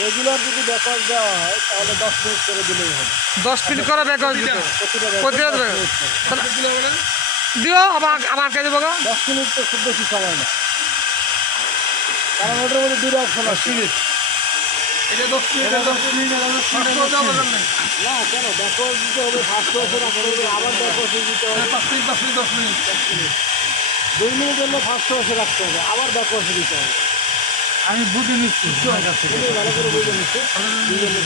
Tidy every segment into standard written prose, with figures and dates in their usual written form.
Regular যদি backwash দেওয়া হয় তাহলে 10 মিনিট করে দিলেই হবে। 10 মিনিট করে ব্যাকওয়াশ দিতে প্রতিটা দিও আমার কাছে বলো 10 মিনিট তো খুব বেশি সময় না, কারণ ওটার মধ্যে দুটো অপশন আছে। এটা 10 মিনিট না কেন ব্যাকওয়াশ দিতে হবে, ফার্স্ট ওয়াশে রাখতে হবে, আবার ব্যাকওয়াশে দিতে হবে 5 মিনিট 10 মিনিট 2 মিনিট জন্য ফার্স্ট ওয়াশে রাখতে হবে, আবার ব্যাকওয়াশে দিতে হবে। আমি বুঝে নিচ্ছি তুমি ভালো করে বুঝে নিচ্ছে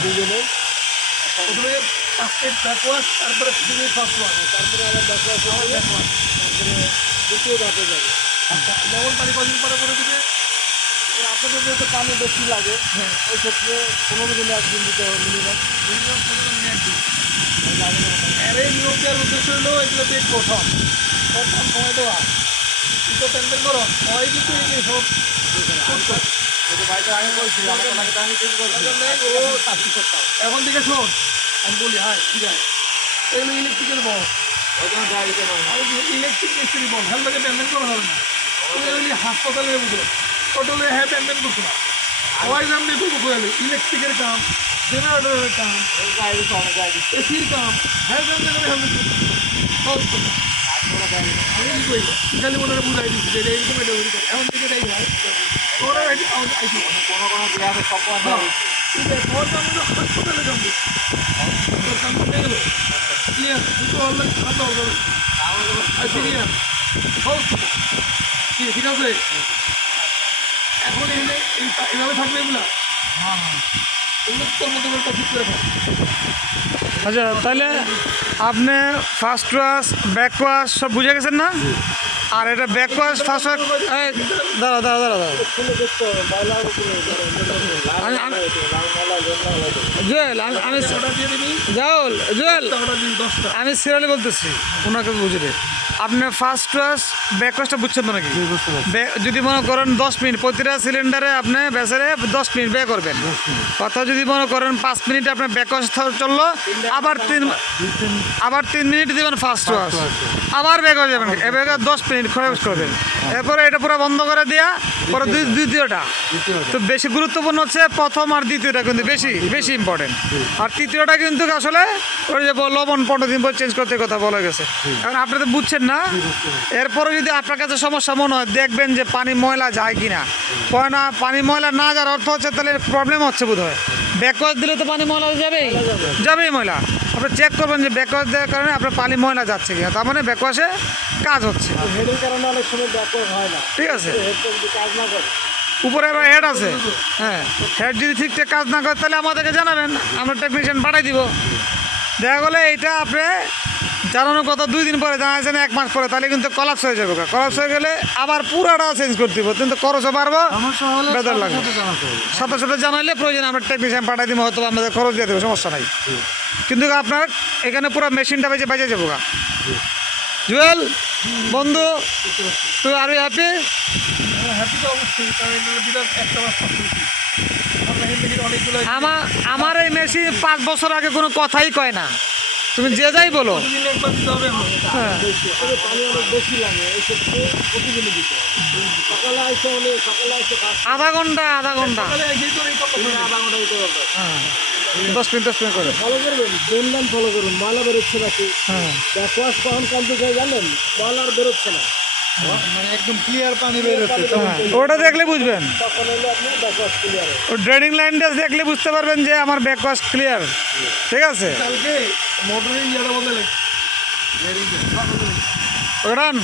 দুজনে প্রথমে 5 মিনিট ব্যাকওয়াশ, তারপরে 2 মিনিট ফার্স্ট ওয়াশ, তারপরে আবার ব্যাকওয়াশে হবে, তারপরে দ্বিতীয় ধাপে যাবে। আচ্ছা লবণ পানি কদিন পরে করে দিবে? আপনাদের যেহেতু পানি বেশি লাগে ওই ক্ষেত্রে 15 দিনে 1 দিন দিতে হবে মিনিমাম। আর এই নিয়োগ দেওয়ার উদ্দেশ্য হলো এগুলো দেখবো সব সময় দেওয়া কিন্তু প্যান্ডেল করো সবাই কিন্তু এই সব করতো। এখন থেকে শোন আমি বলি হ্যাঁ ঠিক আছে, এগুলো ইলেকট্রিকের বল, ইলেকট্রিক মিস্ত্রি বল, হেলমেটে প্যান্ডেল করা হবে না। তুমি ওই হাসপাতালে বুঝলো টোটালে হ্যাঁ প্যান্ডেল করছো না, সবাই সামনে করবো করে ইলেকট্রিকের কাম, জেনারেটরের কাম, এসির কাম, হ্যাঁ প্যান্ডেল করে হেলমেট করছো। আমি কি করি খালি মনে বুঝাই দিচ্ছি যে এরকম এটা ওইরকম, এখন থেকে এটাই হয় তোরা আইসি ঠিক আছে। তোর কাম হলো হাসপাতালে কাম করছি, তোর কাম করতে গেলো ক্লিয়ার দুটো অনলাইন খারাপ হবে সিরিয়াস ঠিক আছে। এখন এখানে এইভাবে থাকবে এগুলা এগুলো তোর মতো একটা ঠিক করে থাকবে। আচ্ছা তাহলে আপনি ফার্স্ট ওয়াশ ব্যাকওয়াশ সব বুঝে গেছেন না? আর এটা ব্যাকওয়াশ ফার্স্ট ওয়াশ দাঁড়া দাঁড়া দাঁড়া দাঁড়া খুলে দেখতে হবে ময়লার উপরে জুয়েল আমি ওটা দিয়ে দিবি জাউল জুয়েল ওটা দিন 10টা। আমি সিরিয়ালি বলতেছি ওনাকে বুঝে দে। আপনি ফার্স্ট ওয়াশ ব্যাকওয়াশটা বুঝছেন তো নাকি? যদি মনে করেন 10 মিনিট প্রতিটা সিলিন্ডারে আপনি বেসারে 10 মিনিট ব্যয় করবেন, অর্থাৎ যদি মনে করেন 5 মিনিট আপনার ব্যাকওয়াশ চললো, আবার 3 মিনিট দেবেন ফার্স্ট ওয়াশ, আবার ব্যাকওয়াশ যাবেন, এবার 10 মিনিট খরচ করবেন, এরপরে এটা পুরো বন্ধ করে দেওয়া পরে দ্বিতীয়টা। তো বেশি গুরুত্বপূর্ণ হচ্ছে প্রথম আর দ্বিতীয়টা, কিন্তু বেশি ইম্পর্টেন্ট। আর তৃতীয়টা কিন্তু আসলে ওই যে লবণ 15 দিন পর চেঞ্জ করতে কথা বলা গেছে। এখন আপনি তো বুঝছেন না, এরপরে যদি আপনার কাছে সমস্যা মনে হয় দেখবেন যে পানি ময়লা যায় কিনা, পানি ময়লা না যাওয়ার অর্থ হচ্ছে তাহলে প্রবলেম হচ্ছে বোধ হয়। ব্যাকওয়াশ দিলে তো পানি ময়লা যাবেই ময়লা, আপনি চেক করবেন যে ব্যাকওয়াশ দেওয়ার কারণে আপনার পানি ময়লা যাচ্ছে কিনা, তার মানে ব্যাকওয়াশে কাজ হচ্ছে। হেডের কারণে অনেক সময় ব্যাকওয়াশ হয় না, ঠিক আছে, হেডটা যদি কাজ না করে উপরে আবার হেড আছে, হ্যাঁ হেড যদি ঠিকঠাক কাজ না করে তাহলে আমাদেরকে জানাবেন, আমরা টেকনিশিয়ান পাঠাই দিব। দেখা গেলে এইটা আপনি জানানোর কথা 2 দিন পরে জানাচ্ছেন 1 মাস পরে, তাহলে কিন্তু কলাপস হয়ে যাবে। কলাপস হয়ে গেলে আবার পুরাটা চেঞ্জ করতে দিব, কিন্তু খরচও বাড়বো, বেতন লাগবে। সাথে সাথে জানাইলে প্রয়োজন আমরা টেকনিশিয়ান পাঠাই দিব, হয়তো আমাদের খরচ দিয়ে দেবো, সমস্যা নাই। কিন্তু আপনার এখানে পুরো মেশিনটা বেঁচে যাবো। জুয়েল বন্ধু তুই আরো হ্যাপি? হ্যাপি তো অবশ্যই, কারণ এগুলো বিরাট একটা অনেকগুলো আমার এই মেশিন 5 বছর আগে কোনো কথাই কয় না, তুমি যে যাই বলো। একবার দিতে হবে। হ্যাঁ পানি অনেক বেশি লাগে, এই ক্ষেত্রে প্রতিদিনই দিতে হবে। সকালে আসে আধা ঘন্টা তাহলে এই তো এই কথা আধা ঘন্টা দিতে হবে। হ্যাঁ 10 মিনিট করে ফলো করবেন, ড্রেন ফলো করুন, ময়লা বেরোচ্ছে নাকি। হ্যাঁ ব্যাকওয়াশ কখন কমপ্লিট হয় জানেন, ময়লার বেরোচ্ছে না, মানে একদম ক্লিয়ার পানি বের হচ্ছে। ওটা দেখলে বুঝবেন, তখন হলে আপনার ব্যাকওয়াশ ক্লিয়ার হবে। ও ড্রেনিং লাইনটা দেখলে বুঝতে পারবেন যে আমার ব্যাকওয়াশ ক্লিয়ার। ঠিক আছে কালকে মোটরের ইয়েটা বদলে ওটান